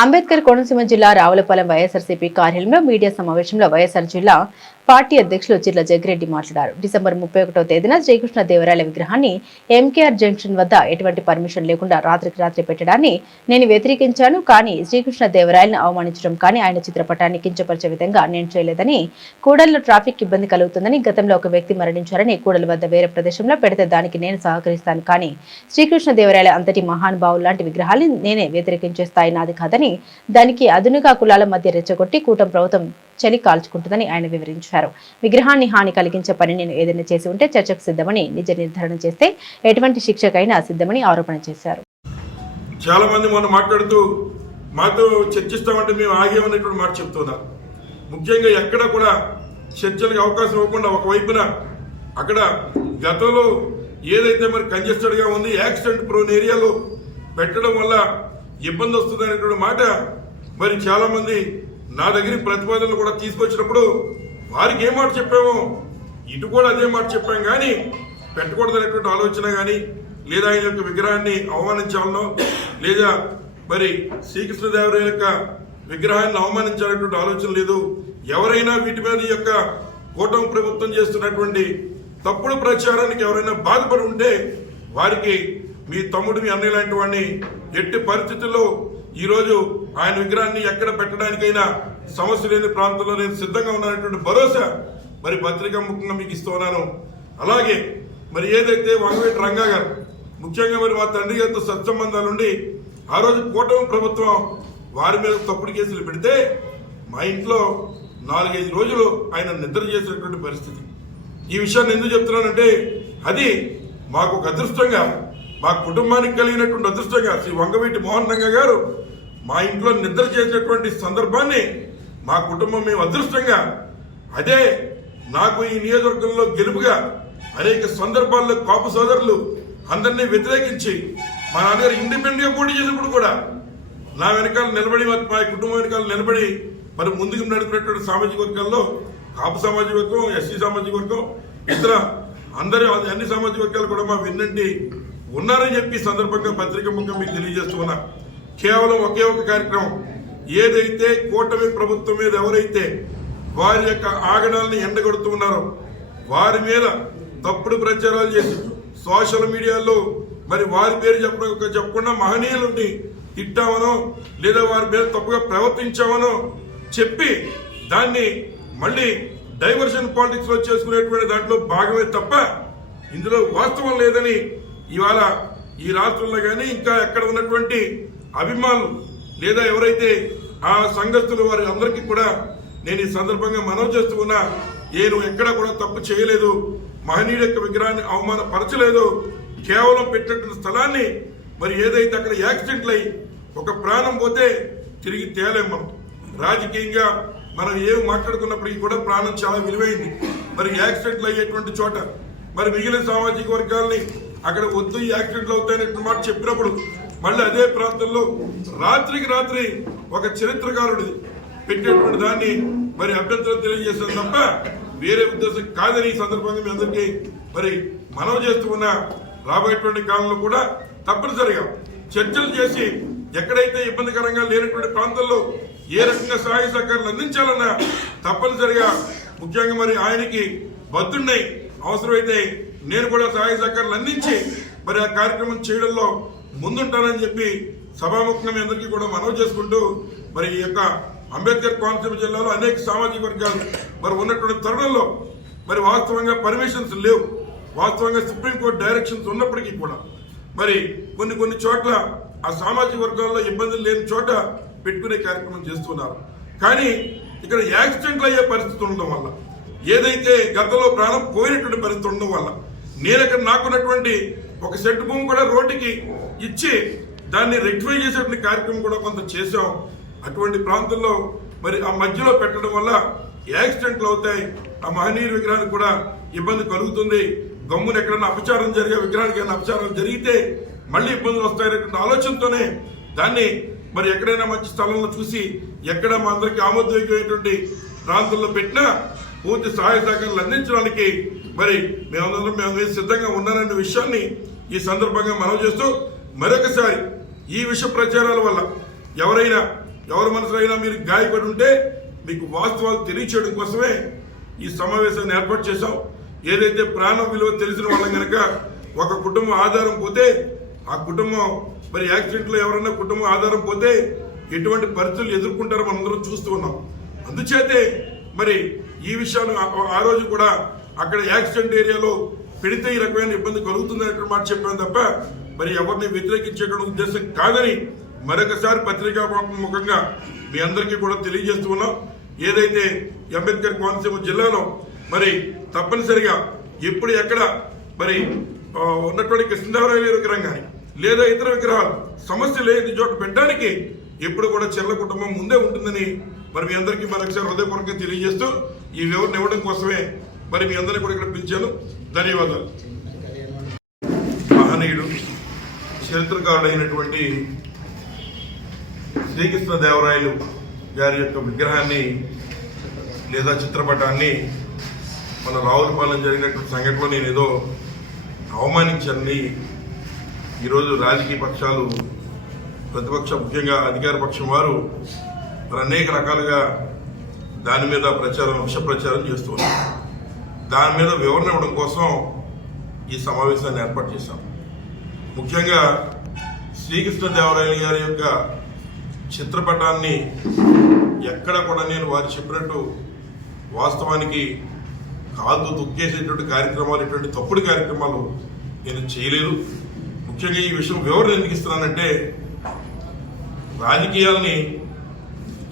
అంబేద్కర్ కోనసీమ జిల్లా రావులపాలెం వైఎస్ఆర్సీపీ కార్యాలయంలో మీడియా సమావేశంలో వైఎస్ఆర్ జిల్లా పార్టీ అధ్యక్షులు చిర్ల జగ్గిరెడ్డి మాట్లాడారు. డిసెంబర్ 31వ తేదీన శ్రీకృష్ణదేవరాయల విగ్రహాన్ని ఎంకేఆర్ జంక్షన్ వద్ద ఎటువంటి పర్మిషన్ లేకుండా రాత్రికి రాత్రి పెట్టడాన్ని నేను వ్యతిరేకించాను. కానీ శ్రీకృష్ణదేవరాయలను అవమానించడం కానీ ఆయన చిత్రపటాన్ని కించపరిచే విధంగా నేను చేయలేదని, కూడలిలో ట్రాఫిక్ ఇబ్బంది కలుగుతుందని, గతంలో ఒక వ్యక్తి మరణించారని, కూడలి వద్ద వేరే ప్రదేశంలో పెడితే దానికి నేను సహకరిస్తాను. కానీ శ్రీకృష్ణదేవరాయల అంతటి మహానుభావులు లాంటి విగ్రహాన్ని నేనే వ్యతిరేకించే స్థాయి నాది కాదని, దానికి అదునుగా కులాల మధ్య రెచ్చగొట్టి కూటమి ప్రభుత్వం చలి కాల్చుకుంటుందని ఆయన వివరించారు. విగ్రహాన్ని హాని కలిగించే పని నేను ఏదైనా చేసి ఉంటే చర్చకు సిద్ధమని, నిజ నిర్ధారణ చేస్తే ఎటువంటి శిక్షకైనా సిద్ధమని ఆరోపణ చేశారు. చాలా మంది మొన్న మాట్లాడుతూ మాతో చర్చిస్తామంటే మేము ఆగేమనేటువంటి మాట చెప్తున్నారు. ముఖ్యంగా ఎక్కడ కూడా చర్చలకు అవకాశం ఇవ్వకుండా ఒకవైపున అక్కడ గతంలో ఏదైతే మరి కంజెస్టెడ్ గా ఉంది, యాక్సిడెంట్ ప్రోన్ ఏరియాలో పెట్టడం వల్ల ఇబ్బంది వస్తుంది అనేటువంటి మాట మరి చాలా మంది నా దగ్గర ప్రతిపాదనలు కూడా తీసుకొచ్చినప్పుడు వారికి ఏ మాట చెప్పామో ఇటు కూడా అదే మాట చెప్పాం. కానీ పెట్టకూడదు అనేటువంటి ఆలోచన కానీ, లేదా ఆయన యొక్క విగ్రహాన్ని అవమానించాలనో, లేదా మరి శ్రీకృష్ణదేవరాయల యొక్క విగ్రహాన్ని అవమానించాలనేటువంటి ఆలోచన లేదు. ఎవరైనా వీటి మీద ఈ యొక్క కూటమి ప్రభుత్వం చేస్తున్నటువంటి తప్పుడు ప్రచారానికి ఎవరైనా బాధపడి ఉంటే వారికి మీ తమ్ముడు, మీ అన్నయ్య లాంటి వాడిని ఎట్టి పరిస్థితుల్లో ఈరోజు ఆయన విగ్రహాన్ని ఎక్కడ పెట్టడానికైనా సమస్య లేని ప్రాంతంలో నేను సిద్ధంగా ఉన్నానటువంటి భరోసా మరి పత్రికా ముఖ్యంగా మీకు ఇస్తూ ఉన్నాను. అలాగే మరి ఏదైతే వంగవేటి రంగా గారు ముఖ్యంగా మరి మా తండ్రి గారితో సత్సంబంధాలుండి ఆ రోజు కూటమి ప్రభుత్వం వారి మీద తప్పుడు కేసులు పెడితే మా ఇంట్లో 4-5 రోజులు ఆయన నిద్ర చేసినటువంటి పరిస్థితి. ఈ విషయాన్ని ఎందుకు చెప్తున్నానంటే అది మాకు ఒక అదృష్టంగా, మా కుటుంబానికి కలిగినటువంటి అదృష్టంగా శ్రీ వంగవీటి మోహన్ రంగా గారు మా ఇంట్లో నిద్ర చేసేటువంటి సందర్భాన్ని మా కుటుంబం మేము అదృష్టంగా, అదే నాకు ఈ నియోజకవర్గంలో గెలుపుగా అనేక సందర్భాల్లో కాపు సోదరులు అందరినీ వ్యతిరేకించి మా నాన్నగారు ఇండిపెండెంట్ గా పోటీ చేసినప్పుడు కూడా నా వెనకాల నిలబడి, మా కుటుంబం వెనకాల నిలబడి మరి ముందుకు నడుపుకున్నటువంటి సామాజిక వర్గాల్లో కాపు సామాజిక వర్గం, ఎస్సీ సామాజిక వర్గం, ఇతర అందరూ అన్ని సామాజిక వర్గాలు కూడా మా వెన్నంటి ఉన్నారని చెప్పి సందర్భంగా పత్రిక ముఖ్యం మీకు తెలియజేస్తున్నా. కేవలం ఒకే ఒక కార్యక్రమం, ఏదైతే కూటమి ప్రభుత్వం మీద ఎవరైతే వారి యొక్క ఆగడాలని ఎండగొడుతూ ఉన్నారో వారి మీద తప్పుడు ప్రచారాలు చేసి సోషల్ మీడియాలో మరి వారి పేరు చెప్పకుండా మహనీయులని తిట్టామనో, లేదా వారి మీద తప్పుగా ప్రవర్తించామనో చెప్పి దాన్ని మళ్ళీ డైవర్షన్ పాలిటిక్స్ లో చేసుకునేటువంటి దాంట్లో భాగమే తప్ప ఇందులో వాస్తవం లేదని ఇవాళ ఈ రాష్ట్రంలో కానీ ఇంకా ఎక్కడ ఉన్నటువంటి అభిమానులు లేదా ఎవరైతే ఆ సంఘస్థులు వారి అందరికీ కూడా నేను ఈ సందర్భంగా మనవి చేస్తూ ఉన్నా, నేను ఎక్కడా కూడా తప్పు చేయలేదు, మహనీయుడి యొక్క విగ్రహాన్ని అవమానపరచలేదు. కేవలం పెట్టినటువంటి స్థలాన్ని మరి ఏదైతే అక్కడ యాక్సిడెంట్లు అయ్యి ఒక ప్రాణం పోతే తిరిగి తేలేం. మనం రాజకీయంగా మనం ఏం మాట్లాడుకున్నప్పటికీ కూడా ప్రాణం చాలా విలువైంది. మరి యాక్సిడెంట్లు అయ్యేటువంటి చోట మరి మిగిలిన సామాజిక వర్గాల్ని అక్కడ వద్దు, ఈ యాక్సిడెంట్లు అవుతాయనే మాట చెప్పినప్పుడు మళ్ళీ అదే ప్రాంతంలో రాత్రికి రాత్రి ఒక చరిత్రకారుడి పెట్టేటువంటి దాన్ని మరి అభ్యంతరం తెలియజేస్తుంది తప్ప వేరే ఉద్దేశం కాదని ఈ సందర్భంగా మీ అందరికీ మరి మనవి చేస్తూ ఉన్న, రాబోయేటువంటి కాలంలో కూడా తప్పనిసరిగా చర్చలు చేసి ఎక్కడైతే ఇబ్బందికరంగా లేనటువంటి ప్రాంతాల్లో ఏ రకంగా సహాయ సహకారాలు అందించాలన్నా తప్పనిసరిగా ముఖ్యంగా మరి ఆయనకి బద్దున్నాయి, అవసరమైతే నేను కూడా సహాయ సహకారాలు అందించి మరి ఆ కార్యక్రమం చేయడంలో ముందుంటానని చెప్పి సభాముఖంగా మీ అందరికీ కూడా మనవి చేసుకుంటూ, మరి ఈ యొక్క అంబేద్కర్ కోనసీమ జిల్లాలో అనేక సామాజిక వర్గాలు మరి ఉన్నటువంటి తరుణంలో మరి వాస్తవంగా పర్మిషన్స్ లేవు, వాస్తవంగా సుప్రీంకోర్టు డైరెక్షన్స్ ఉన్నప్పటికీ కూడా మరి కొన్ని చోట్ల ఆ సామాజిక వర్గాల్లో ఇబ్బందులు లేని చోట పెట్టుకునే కార్యక్రమం చేస్తున్నారు. కానీ ఇక్కడ యాక్సిడెంట్లు అయ్యే పరిస్థితి ఉండడం వల్ల, ఏదైతే గతంలో ప్రాణం పోయినటువంటి పరిస్థితి ఉండడం వల్ల నేను ఇక్కడ నాకున్నటువంటి ఒక సెట్ భూమి కూడా రోడ్డుకి ఇచ్చి దాన్ని రెక్టిఫై చేసేటువంటి కార్యక్రమం కూడా కొంత చేశాం. అటువంటి ప్రాంతంలో మరి ఆ మధ్యలో పెట్టడం వల్ల యాక్సిడెంట్లు అవుతాయి, ఆ మహనీయుల విగ్రహానికి కూడా ఇబ్బంది కలుగుతుంది. గమ్మున ఎక్కడైనా అపచారం జరిగే విగ్రహానికి ఏమైనా అపచారం జరిగితే మళ్ళీ ఇబ్బందులు వస్తాయనేటువంటి ఆలోచనతోనే దాన్ని మరి ఎక్కడైనా మంచి స్థలంలో చూసి ఎక్కడ మా అందరికి ఆమోదయోగ్యమైనటువంటి ప్రాంతంలో పెట్టినా పూర్తి సహాయ సహకారాలు అందించడానికి మరి మేము సిద్ధంగా ఉన్నారనే విషయాన్ని ఈ సందర్భంగా మనవి చేస్తూ, మరొకసారి ఈ విష ప్రచారాల వల్ల ఎవరి మనసులో అయినా మీరు గాయపడి ఉంటే మీకు వాస్తవాలు తెలియచేయడం కోసమే ఈ సమావేశాన్ని ఏర్పాటు చేశాం. ఏదైతే ప్రాణం విలువ తెలిసిన వాళ్ళం కనుక ఒక కుటుంబం ఆధారం పోతే ఆ కుటుంబం మరి యాక్సిడెంట్లో ఎవరన్నా కుటుంబం ఆధారం పోతే ఎటువంటి పరిస్థితులు ఎదుర్కొంటారో మనందరం చూస్తూ ఉన్నాం. అందుచేతే మరి ఈ విషయాలు ఆ రోజు కూడా అక్కడ యాక్సిడెంట్ ఏరియాలో పెడితే ఈ రకమైన ఇబ్బంది కలుగుతుందనే మాట చెప్పాను తప్ప మరి ఎవరిని వ్యతిరేకించేటువంటి ఉద్దేశం కాదని మరొకసారి పత్రికా ముఖంగా మీ అందరికీ కూడా తెలియజేస్తూ ఉన్నాం. ఏదైతే అంబేద్కర్ కోనసీమ జిల్లాలో మరి తప్పనిసరిగా ఎప్పుడు ఎక్కడ మరి ఉన్నటువంటి కృష్ణదేవరాయల విగ్రహం కానీ లేదా ఇతర విగ్రహాలు సమస్య లేని చోట పెట్టడానికి ఎప్పుడు కూడా చెర్ల కుటుంబం ముందే ఉంటుందని మరి మీ అందరికీ మరొకసారి హృదయపూర్వకంగా తెలియజేస్తూ ఈ వివరణ ఇవ్వడం కోసమే మరి మీ అందరినీ కూడా ఇక్కడ పిలిచాను. ధన్యవాదాలు. మహనీయుడు చరిత్రకారుడైనటువంటి శ్రీకృష్ణదేవరాయలు గారి యొక్క విగ్రహాన్ని లేదా చిత్రపటాన్ని మన రావులపాలెం జరిగినటువంటి సంఘటనలో నేను ఏదో అవమానించానని ఈరోజు రాజకీయ పక్షాలు ప్రతిపక్ష ముఖ్యంగా అధికార పక్షం వారు మరి అనేక రకాలుగా దాని మీద విష ప్రచారం చేస్తున్నారు. దాని మీద వివరణ ఇవ్వడం కోసం ఈ సమావేశాన్ని ఏర్పాటు చేశాం. ముఖ్యంగా శ్రీకృష్ణదేవరాయలు గారి యొక్క చిత్రపటాన్ని ఎక్కడ కూడా నేను వారు చెప్పినట్టు వాస్తవానికి కాదు తొక్కేసేటువంటి కార్యక్రమాలు ఇటువంటి తప్పుడు కార్యక్రమాలు నేను చేయలేదు. ముఖ్యంగా ఈ విషయం వివరణ ఎందుకు ఇస్తున్నానంటే రాజకీయాల్ని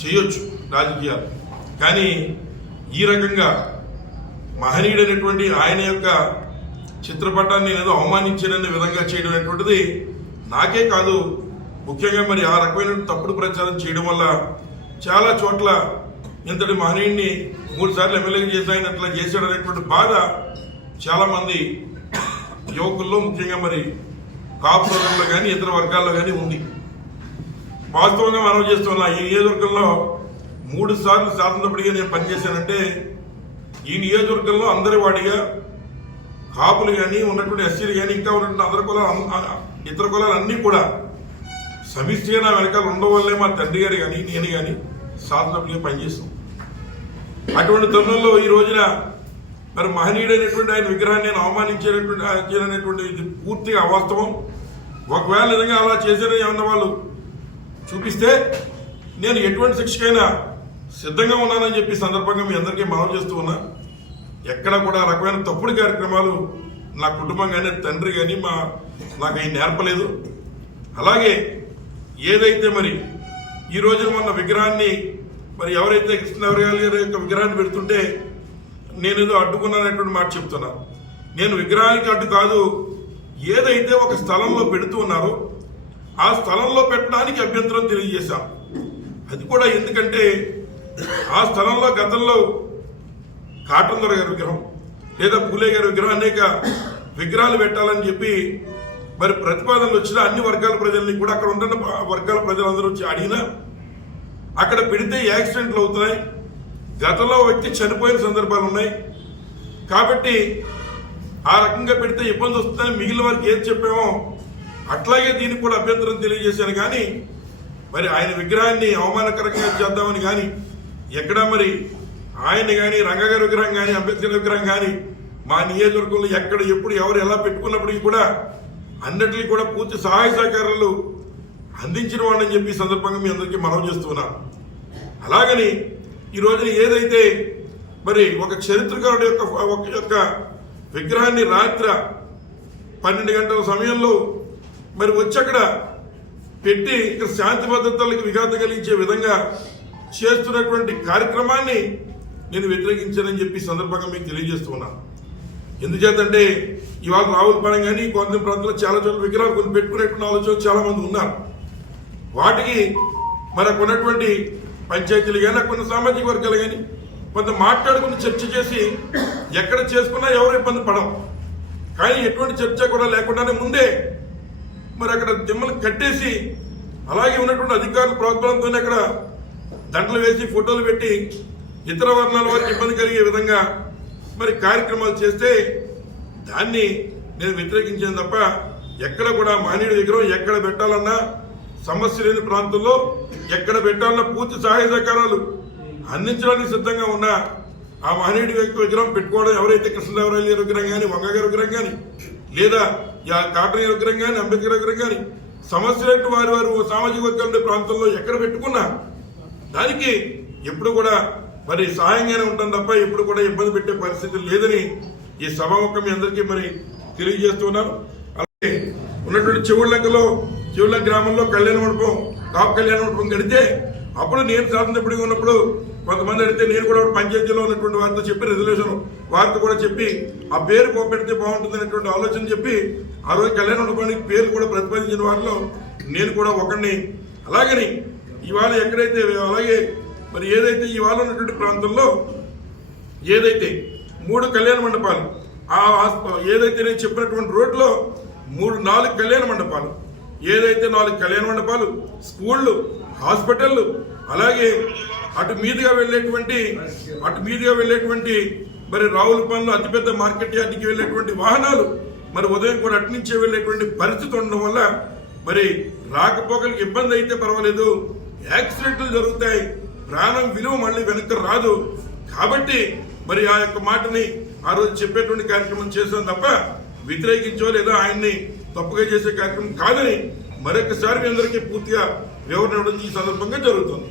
చేయొచ్చు రాజకీయాలు, కానీ ఈ రకంగా మహనీయుడైనటువంటి ఆయన యొక్క చిత్రపటాన్ని ఏదో అవమానించాలనే విధంగా చేయడం అనేటువంటిది నాకే కాదు, ముఖ్యంగా మరి ఆ రకమైన తప్పుడు ప్రచారం చేయడం వల్ల చాలా చోట్ల ఇంతటి మహనీయుడిని 3 సార్లు ఎమ్మెల్యేగా చేసి ఆయన అట్లా చేశాడు అనేటువంటి బాధ చాలా మంది యువకుల్లో ముఖ్యంగా మరి కాపు సోదరుల్లో కానీ ఇతర వర్గాల్లో కానీ ఉంది. వాస్తవంగా మనం చేస్తున్న ఈ నియోజకవర్గంలో 3 సార్లు శాసనసభ్యుడిగా నేను పనిచేశానంటే ఈ నియోజకవర్గంలో అందరి వాడిగా కాపులు కానీ ఉన్నటువంటి ఎస్సీలు కానీ ఇంకా ఉన్నటువంటి ఇతర కులాలు అన్నీ కూడా సమిష్టిగా నా వెనకాల ఉండడం వల్లే మా తండ్రి గారు కానీ నేను కానీ శాసనసభ్యుడిగా పనిచేస్తాం. అటువంటి తరుణంలో ఈ రోజున మరి మహనీయుడైనటువంటి ఆయన విగ్రహాన్ని నేను అవమానించేటటువంటి ఇది పూర్తిగా అవాస్తవం. ఒకవేళ నిజంగా అలా చేశారని ఏమన్న వాళ్ళు చూపిస్తే నేను ఎటువంటి శిక్షకైనా సిద్ధంగా ఉన్నానని చెప్పి సందర్భంగా మీ అందరికీ మనవి చేస్తూ ఉన్నా. ఎక్కడ కూడా రకమైన తప్పుడు కార్యక్రమాలు నా కుటుంబం కానీ తండ్రి కానీ నాకు అవి నేర్పలేదు. అలాగే ఏదైతే మరి ఈ రోజున మొన్న విగ్రహాన్ని మరి ఎవరైతే కృష్ణదేవరాయలు గారి యొక్క విగ్రహాన్ని పెడుతుంటే నేనేదో అడ్డుకున్నానటువంటి మాట చెప్తున్నా. నేను విగ్రహానికి అడ్డు కాదు, ఏదైతే ఒక స్థలంలో పెడుతూ ఉన్నారో ఆ స్థలంలో పెట్టడానికి అభ్యంతరం తెలియజేశాం. అది కూడా ఎందుకంటే ఆ స్థలంలో గతంలో కాటన్ దొర గారి విగ్రహం లేదా పూలే గారి విగ్రహం అనేక విగ్రహాలు పెట్టాలని చెప్పి మరి ప్రతిపాదనలు వచ్చిన అన్ని వర్గాల ప్రజల్ని కూడా అక్కడ ఉన్న వర్గాల ప్రజలందరూ వచ్చి అడిగినా అక్కడ పెడితే యాక్సిడెంట్లు అవుతున్నాయి, గతంలో వ్యక్తి చనిపోయిన సందర్భాలు ఉన్నాయి కాబట్టి ఆ రకంగా పెడితే ఇబ్బంది వస్తుందని మిగిలిన వారికి ఏది చెప్పామో అట్లాగే దీనికి కూడా అభ్యంతరం తెలియజేశాను. కానీ మరి ఆయన విగ్రహాన్ని అవమానకరంగా చేద్దామని కానీ ఎక్కడా మరి ఆయన కానీ రంగగారి విగ్రహం కానీ అంబేద్కర్ విగ్రహం కానీ మా నియోజకవర్గంలో ఎక్కడ ఎప్పుడు ఎవరు ఎలా పెట్టుకున్నప్పటికీ కూడా అన్నిటికీ కూడా పూర్తి సహాయ సహకారాలు అందించిన వాడని చెప్పి సందర్భంగా మీ అందరికీ మనవి చేస్తున్నాను. అలాగని ఈ రోజున ఏదైతే మరి ఒక చరిత్రకారుడు యొక్క విగ్రహాన్ని రాత్రి 12 గంటల సమయంలో మరి వచ్చి అక్కడ పెట్టి ఇక్కడ శాంతి భద్రతలకు విఘాతం కలిగించే విధంగా చేస్తున్నటువంటి కార్యక్రమాన్ని నేను వ్యతిరేకించానని చెప్పి సందర్భంగా మీకు తెలియజేస్తున్నాను. ఎందుచేతంటే ఇవాళ రావులపాలెం కానీ కొంత ప్రాంతంలో చాలా చోట్ల విగ్రహాలు కొన్ని పెట్టుకునేటువంటి ఆలోచన చాలా మంది ఉన్నారు. వాటికి మనకు ఉన్నటువంటి పంచాయతీలు కానీ కొన్ని సామాజిక వర్గాలు కానీ కొంత మాట్లాడుకుని చర్చ చేసి ఎక్కడ చేసుకున్నా ఎవరు ఇబ్బంది పడం. కానీ ఎటువంటి చర్చ కూడా లేకుండానే ముందే మరి అక్కడ దిమ్మలు కట్టేసి అలాగే ఉన్నటువంటి అధికారుల ప్రోత్సాహంతోనే అక్కడ దండలు వేసి ఫోటోలు పెట్టి ఇతర వర్ణాల వారికి ఇబ్బంది కలిగే విధంగా మరి కార్యక్రమాలు చేస్తే దాన్ని నేను వ్యతిరేకించాను తప్ప ఎక్కడ కూడా మహనీయుడి విగ్రహం ఎక్కడ పెట్టాలన్నా సమస్య లేని ప్రాంతంలో ఎక్కడ పెట్టాలన్న పూర్తి సహాయ సహకారాలు అందించడానికి సిద్ధంగా ఉన్న ఆ మహనీయుడి వ్యక్తి విగ్రహం పెట్టుకోవడం ఎవరైతే కృష్ణదేవరాయలు గారి విగ్రహం కానీ వంగ గారి విగ్రహం కానీ లేదా కాటన్ గారి విగ్రహం కానీ అంబేద్కర్ విగ్రహం కానీ సమస్యలు వారు సామాజిక వర్గాలు ఉండే ప్రాంతంలో ఎక్కడ పెట్టుకున్నా దానికి ఎప్పుడు కూడా మరి సహాయంగానే ఉంటాం తప్ప ఎప్పుడు కూడా ఇబ్బంది పెట్టే పరిస్థితి లేదని ఈ సభాముఖం మీ అందరికీ మరి తెలియజేస్తున్నాను. అలాగే ఉన్నటువంటి చివుళ్ళ గ్రామంలో కళ్యాణ మండపం కాపు కళ్యాణ మండపం కడితే అప్పుడు నేను శాసనసభ్యుడిగా ఉన్నప్పుడు కొంతమంది అడిగితే నేను కూడా పంచాయతీలో ఉన్నటువంటి వారితో చెప్పి రెజల్యూషన్ వారితో కూడా చెప్పి ఆ పేరు పెడితే బాగుంటుంది అనేటువంటి ఆలోచన చెప్పి ఆ రోజు కళ్యాణ మండపానికి పేరు కూడా ప్రతిపాదించిన వారిలో నేను కూడా ఒకరిని. అలాగని ఇవాళ ఎక్కడైతే అలాగే మరి ఏదైతే ఇవాళ ఉన్నటువంటి ప్రాంతంలో ఏదైతే 3 కళ్యాణ మండపాలు ఏదైతే నేను చెప్పినటువంటి రోడ్లో 4 కళ్యాణ మండపాలు ఏదైతే 4 కళ్యాణ మండపాలు స్కూళ్ళు హాస్పిటళ్ళు అలాగే అటు మీదుగా వెళ్ళేటువంటి మరి రావులపల్లిలో అతిపెద్ద మార్కెట్ యార్డ్కి వెళ్ళేటువంటి వాహనాలు మరి ఉదయం కూడా అటు నుంచే వెళ్ళేటువంటి పరిస్థితి ఉండడం వల్ల మరి రాకపోకలకు ఇబ్బంది అయితే పర్వాలేదు, యాక్సిడెంట్లు జరుగుతాయి, ప్రాణం విలువ మళ్ళీ వెనక్కి రాదు. కాబట్టి మరి ఆ యొక్క మాటని ఆ రోజు చెప్పేటువంటి కార్యక్రమం చేశాం తప్ప వ్యతిరేకించో లేదా ఆయన్ని తప్పుగా చేసే కార్యక్రమం కాదని మరొకసారి మీ అందరికీ పూర్తిగా వివరణ ఇవ్వడం ఈ సందర్భంగా జరుగుతుంది.